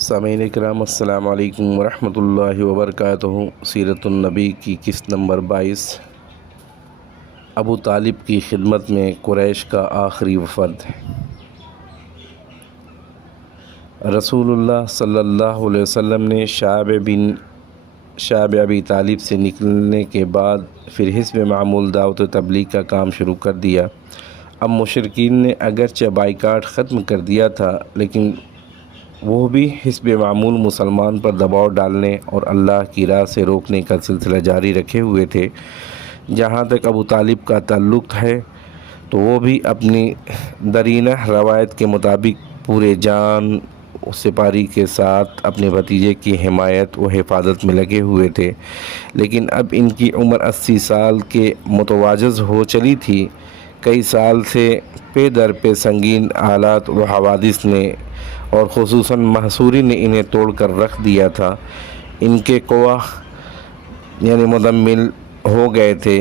سامعین اکرام السلام علیکم ورحمۃ اللہ وبرکاتہ۔ سیرت النبی کی قسط نمبر 22۔ ابو طالب کی خدمت میں قریش کا آخری وفد۔ رسول اللہ صلی اللہ علیہ وسلم نے شعب ابی طالب سے نکلنے کے بعد پھر حسب معمول دعوت و تبلیغ کا کام شروع کر دیا۔ اب مشرکین نے اگرچہ بائیکاٹ ختم کر دیا تھا، لیکن وہ بھی حسب معمول مسلمان پر دباؤ ڈالنے اور اللہ کی راہ سے روکنے کا سلسلہ جاری رکھے ہوئے تھے۔ جہاں تک ابو طالب کا تعلق ہے تو وہ بھی اپنی درینہ روایت کے مطابق پورے جان سپاری کے ساتھ اپنے بھتیجے کی حمایت و حفاظت میں لگے ہوئے تھے، لیکن اب ان کی عمر 80 سال کے متجاوز ہو چلی تھی۔ کئی سال سے پے در پہ سنگین آلات و حوادث نے اور خصوصاً محصوری نے انہیں توڑ کر رکھ دیا تھا۔ ان کے قوا مدمل ہو گئے تھے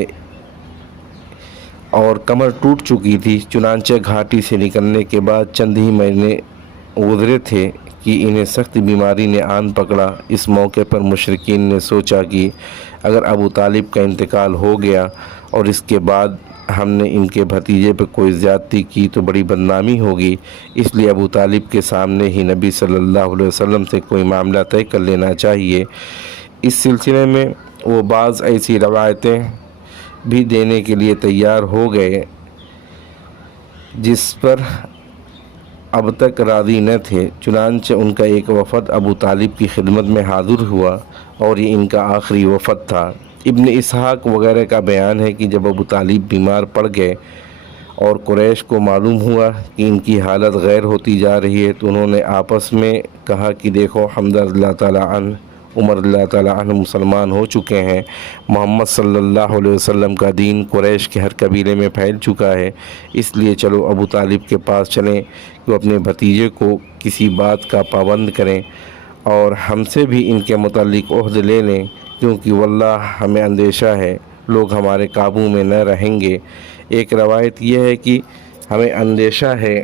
اور کمر ٹوٹ چکی تھی۔ چنانچہ گھاٹی سے نکلنے کے بعد چند ہی مہینے گزرے تھے کہ انہیں سخت بیماری نے آن پکڑا۔ اس موقع پر مشرکین نے سوچا کہ اگر ابو طالب کا انتقال ہو گیا اور اس کے بعد ہم نے ان کے بھتیجے پر کوئی زیادتی کی تو بڑی بدنامی ہوگی، اس لیے ابو طالب کے سامنے ہی نبی صلی اللہ علیہ وسلم سے کوئی معاملہ طے کر لینا چاہیے۔ اس سلسلے میں وہ بعض ایسی روایتیں بھی دینے کے لیے تیار ہو گئے جس پر اب تک راضی نہ تھے۔ چنانچہ ان کا ایک وفد ابو طالب کی خدمت میں حاضر ہوا اور یہ ان کا آخری وفد تھا۔ ابن اسحاق وغیرہ کا بیان ہے کہ جب ابو طالب بیمار پڑ گئے اور قریش کو معلوم ہوا کہ ان کی حالت غیر ہوتی جا رہی ہے تو انہوں نے آپس میں کہا کہ دیکھو، حمزہ رضی اللہ تعالیٰ عنہ، عمر رضی اللہ تعالیٰ عنہ مسلمان ہو چکے ہیں، محمد صلی اللہ علیہ وسلم کا دین قریش کے ہر قبیلے میں پھیل چکا ہے، اس لیے چلو ابو طالب کے پاس چلیں کہ وہ اپنے بھتیجے کو کسی بات کا پابند کریں اور ہم سے بھی ان کے متعلق عہد لے لیں، کیونکہ واللہ ہمیں اندیشہ ہے لوگ ہمارے قابو میں نہ رہیں گے۔ ایک روایت یہ ہے کہ ہمیں اندیشہ ہے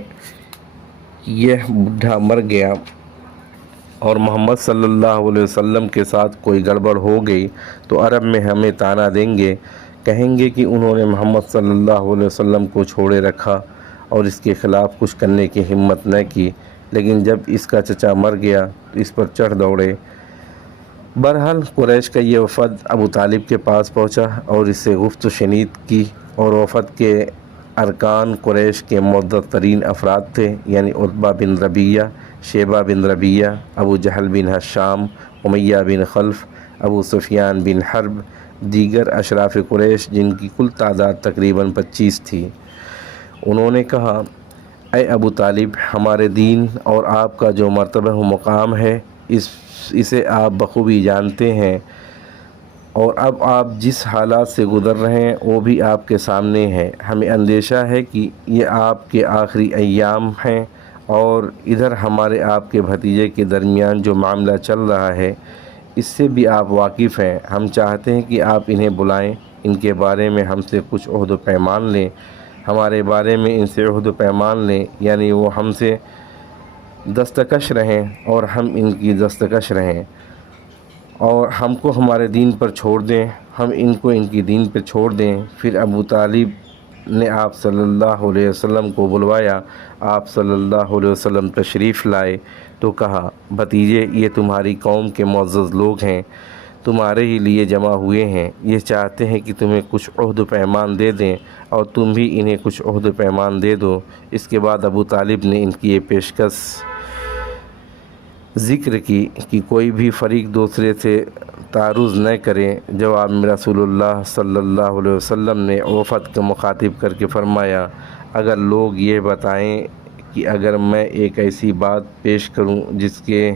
کہ یہ بڈھا مر گیا اور محمد صلی اللہ علیہ وسلم کے ساتھ کوئی گڑبڑ ہو گئی تو عرب میں ہمیں طعنہ دیں گے، کہیں گے کہ انہوں نے محمد صلی اللہ علیہ وسلم کو چھوڑے رکھا اور اس کے خلاف کچھ کرنے کی ہمت نہ کی، لیکن جب اس کا چچا مر گیا تو اس پر چڑھ دوڑے۔ بہرحال قریش کا یہ وفد ابو طالب کے پاس پہنچا اور اس سے گفت و شنید کی، اور وفد کے ارکان قریش کے معزز ترین افراد تھے، یعنی عتبہ بن ربیعہ، شیبہ بن ربیعہ، ابو جہل بن ہشام، امیہ بن خلف، ابو سفیان بن حرب، دیگر اشراف قریش جن کی کل تعداد تقریباً 25 تھی۔ انہوں نے کہا، اے ابو طالب، ہمارے دین اور آپ کا جو مرتبہ و مقام ہے اسے آپ بخوبی جانتے ہیں، اور اب آپ جس حالات سے گزر رہے ہیں وہ بھی آپ کے سامنے ہیں۔ ہمیں اندیشہ ہے کہ یہ آپ کے آخری ایام ہیں، اور ادھر ہمارے آپ کے بھتیجے کے درمیان جو معاملہ چل رہا ہے اس سے بھی آپ واقف ہیں۔ ہم چاہتے ہیں کہ آپ انہیں بلائیں، ان کے بارے میں ہم سے کچھ عہد و پیمان لیں، ہمارے بارے میں ان سے عہد و پیمان لیں، یعنی وہ ہم سے دستکش رہیں اور ہم ان کی دستکش رہیں، اور ہم کو ہمارے دین پر چھوڑ دیں، ہم ان کو ان کی دین پر چھوڑ دیں۔ پھر ابو طالب نے آپ صلی اللہ علیہ وسلم کو بلوایا۔ آپ صلی اللہ علیہ وسلم تشریف لائے تو کہا، بھتیجے، یہ تمہاری قوم کے معزز لوگ ہیں، تمہارے ہی لیے جمع ہوئے ہیں، یہ چاہتے ہیں کہ تمہیں کچھ عہد و پیمان دے دیں اور تم بھی انہیں کچھ عہد و پیمان دے دو۔ اس کے بعد ابو طالب نے ان کی یہ پیشکش ذکر کی کہ کوئی بھی فریق دوسرے سے تعارض نہ کرے۔ جواب میں رسول اللہ صلی اللہ علیہ وسلم نے وفد کو مخاطب کر کے فرمایا، اگر لوگ یہ بتائیں کہ اگر میں ایک ایسی بات پیش کروں جس کے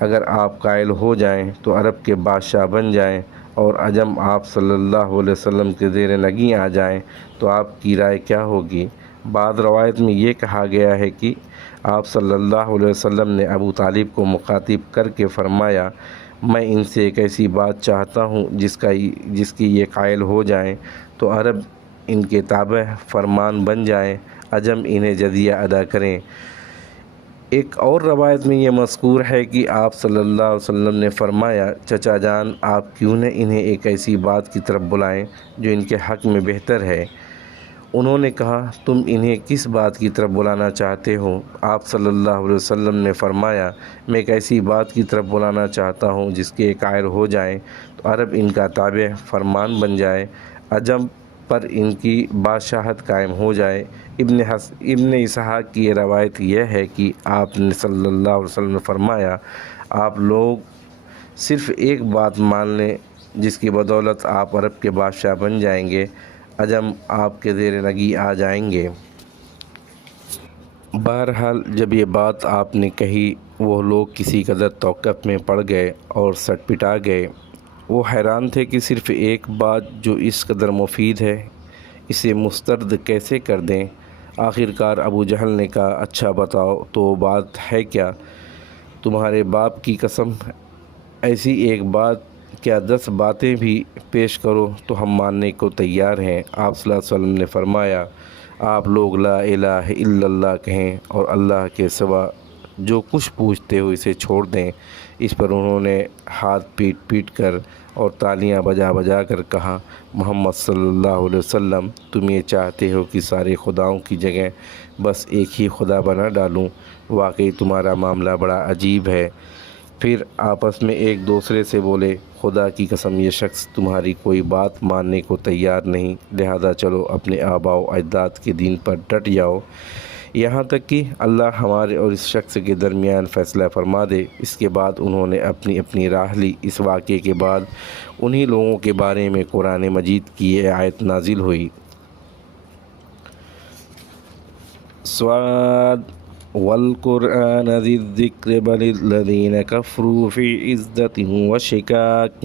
اگر آپ قائل ہو جائیں تو عرب کے بادشاہ بن جائیں اور عجم آپ صلی اللہ علیہ وسلم کے زیر نگیں آ جائیں تو آپ کی رائے کیا ہوگی؟ بعض روایت میں یہ کہا گیا ہے کہ آپ صلی اللہ علیہ وسلم نے ابو طالب کو مخاطب کر کے فرمایا، میں ان سے ایک ایسی بات چاہتا ہوں جس کی یہ قائل ہو جائیں تو عرب ان کے تابع فرمان بن جائیں، عجم انہیں جزیہ ادا کریں۔ ایک اور روایت میں یہ مذکور ہے کہ آپ صلی اللہ علیہ وسلم نے فرمایا، چچا جان آپ کیوں نہ انہیں ایک ایسی بات کی طرف بلائیں جو ان کے حق میں بہتر ہے۔ انہوں نے کہا، تم انہیں کس بات کی طرف بلانا چاہتے ہو؟ آپ صلی اللہ علیہ وسلم نے فرمایا، میں ایک ایسی بات کی طرف بلانا چاہتا ہوں جس کے قائل ہو جائیں تو عرب ان کا تابع فرمان بن جائے، عجم پر ان کی بادشاہت قائم ہو جائے۔ ابن اسحاق کی یہ روایت یہ ہے کہ آپ نے صلی اللہ علیہ وسلم نے فرمایا، آپ لوگ صرف ایک بات مان لیں جس کی بدولت آپ عرب کے بادشاہ بن جائیں گے، عجم آپ کے زیر نگی آ جائیں گے۔ بہرحال جب یہ بات آپ نے کہی وہ لوگ کسی قدر توقف میں پڑ گئے اور سٹ پٹا گئے۔ وہ حیران تھے کہ صرف ایک بات جو اس قدر مفید ہے اسے مسترد کیسے کر دیں۔ آخرکار ابو جہل نے کہا، اچھا بتاؤ تو وہ بات ہے کیا؟ تمہارے باپ کی قسم، ایسی ایک بات کیا 10 باتیں بھی پیش کرو تو ہم ماننے کو تیار ہیں۔ آپ صلی اللہ علیہ وسلم نے فرمایا، آپ لوگ لا الہ الا اللہ کہیں اور اللہ کے سوا جو کچھ پوچھتے ہو اسے چھوڑ دیں۔ اس پر انہوں نے ہاتھ پیٹ پیٹ کر اور تالیاں بجا بجا کر کہا، محمد صلی اللہ علیہ وسلم تم یہ چاہتے ہو کہ سارے خداؤں کی جگہ بس ایک ہی خدا بنا ڈالوں؟ واقعی تمہارا معاملہ بڑا عجیب ہے۔ پھر آپس میں ایک دوسرے سے بولے، خدا کی قسم یہ شخص تمہاری کوئی بات ماننے کو تیار نہیں، لہذا چلو اپنے آباء و اجداد کے دین پر ڈٹ جاؤ، یہاں تک کہ اللہ ہمارے اور اس شخص کے درمیان فیصلہ فرما دے۔ اس کے بعد انہوں نے اپنی اپنی راہ لی۔ اس واقعے کے بعد انہی لوگوں کے بارے میں قرآن مجید کی یہ آیت نازل ہوئی، صاد والقرآن ذی الذکر بل الذین کفروا فی عزة وشقاق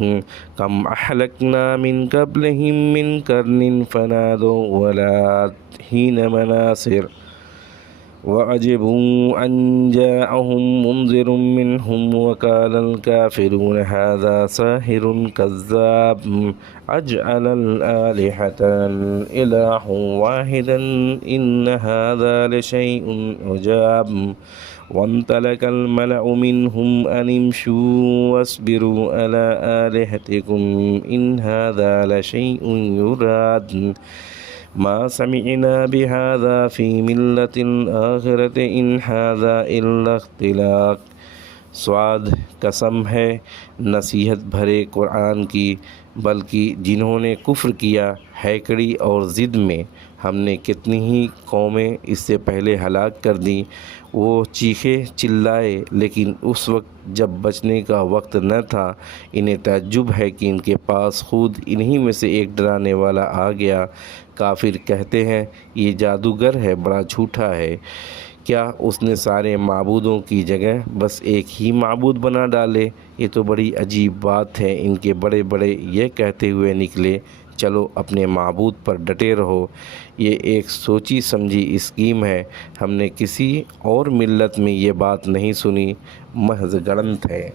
کم اہلکنا من قبلہم من قرن فنادوا ولا حین مناصر وعجبوا أن جاءهم منذر منهم وقال الكافرون هذا ساحر كذاب أجعل الآلهة إلها واحدا إن هذا لشيء عجاب وانطلق الملأ منهم أن امشوا واصبروا على آلهتكم إن هذا لشيء يراد ما سمعنا بهذا في ملة الآخرة إن هذا إلا اختلاق۔ سعاد قسم ہے نصیحت بھرے قرآن کی، بلکہ جنہوں نے کفر کیا ہیکڑی اور ضد میں ہم نے کتنی ہی قومیں اس سے پہلے ہلاک کر دیں۔ وہ چیخے چلائے لیکن اس وقت جب بچنے کا وقت نہ تھا۔ انہیں تعجب ہے کہ ان کے پاس خود انہی میں سے ایک ڈرانے والا آ گیا۔ کافر کہتے ہیں یہ جادوگر ہے، بڑا جھوٹا ہے، کیا اس نے سارے معبودوں کی جگہ بس ایک ہی معبود بنا ڈالے؟ یہ تو بڑی عجیب بات ہے۔ ان کے بڑے بڑے یہ کہتے ہوئے نکلے، چلو اپنے معبود پر ڈٹے رہو۔ یہ ایک سوچی سمجھی اسکیم ہے، ہم نے کسی اور ملت میں یہ بات نہیں سنی، محض گڑنت ہے۔